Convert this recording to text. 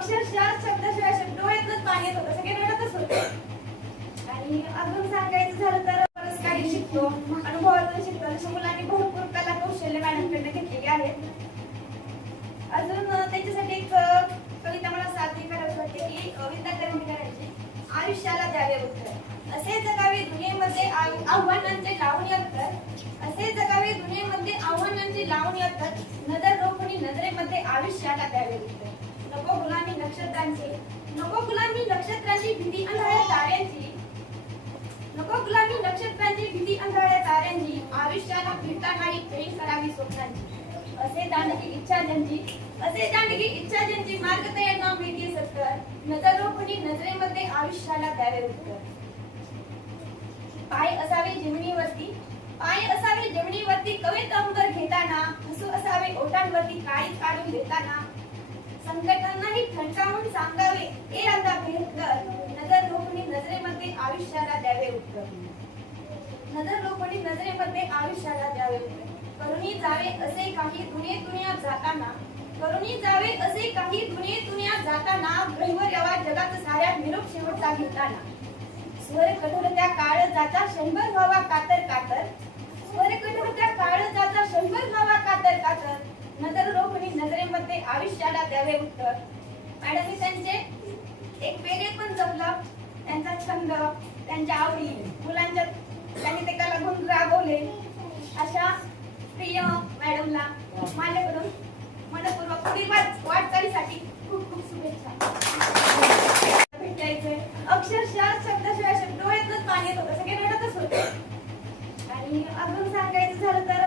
अक्षरशः शब्दाशिवाय शब्द डोळ्यातच पाणी येत होतं, सगळे रडतच होते. आणि अजून सांगायचं झालं तर बरंच काही शिकतो, अनुभवातून शिकतो. अशा मुलांनी भरपूर कला कौशल्य मॅडमकडनं घेतलेली आहेत. अजून त्यांच्यासाठी एक कविता मला सादरी करावी वाटते की विद्या करंदीकरांची, आयुष्याला द्यावे उत्तर. असे जगावे दुनियेमध्ये आव्हानांचे लावणी अत्तर. असे जगावे दुनियेमध्ये आव्हानांचे लावणी अत्तर. नजर रोखून नजरेमध्ये आयुष्याला द्यावे उत्तर. नको गुलामी नक्षत्रांची, नको गुलामी नक्षत्रांची भीती अंधाऱ्या ताऱ्यांची. नको गुलामी नक्षत्रांची भीती अंधाऱ्या ताऱ्यांची. आयुष्याला फिरतानाही प्रेम करावी स्वप्नांची. असे दांडगी इच्छा ज्यांची, असे दांडगी इच्छा ज्यांची, मार्ग त्यांना मिळतील सत्तर. नजर रोखून नजरेमध्ये आयुष्याला द्यावे उत्तर. पाय असावे जमिनीवरती, पाय असावे जमिनीवरती, कवेत अंबर घेताना. हसू असावे ओठांवरती, काळी काढून देताना. संकटांनाही ठणकावून सांगावे ए अंधा भयंकर. नजर रोखून नजरेमध्ये आयुष्याला द्यावे उत्तर. नजर रोखून नजरेमध्ये आयुष्याला द्यावे उत्तर. करुणी जावे असे काही दुनिया जाताना. करुणी जावे असे काही दुनिया जाताना. ग्रहवर यावा जगात साऱ्या निरोप शेवटचा घेताना. स्वर कठोर त्या काळ जाता शंभर व्हावा कातर कातर. स्वर कठोर त्या काळ जाता शंभर व्हावा कातर कातर. नजर रोखून नजरेमध्ये आयुष्याला द्यावे उत्तर. मॅडम त्यांचे एक वेगळे पण जपलं, त्यांचा छंद, त्यांच्या आवडी, मुलांच्या त्यांनी ते कला गुण राबवले. अशा प्रिय मॅडमला माझ्याकडून मनपूर्वक पुढील वाटचालीसाठी खूप खूप शुभेच्छा. भेटायचंय अक्षरशः शब्दाशिवाय शब्द डोळ्यातच पाणी येत होतं, सगळे रडतच होते. आणि अजून सांगायचं झालं तर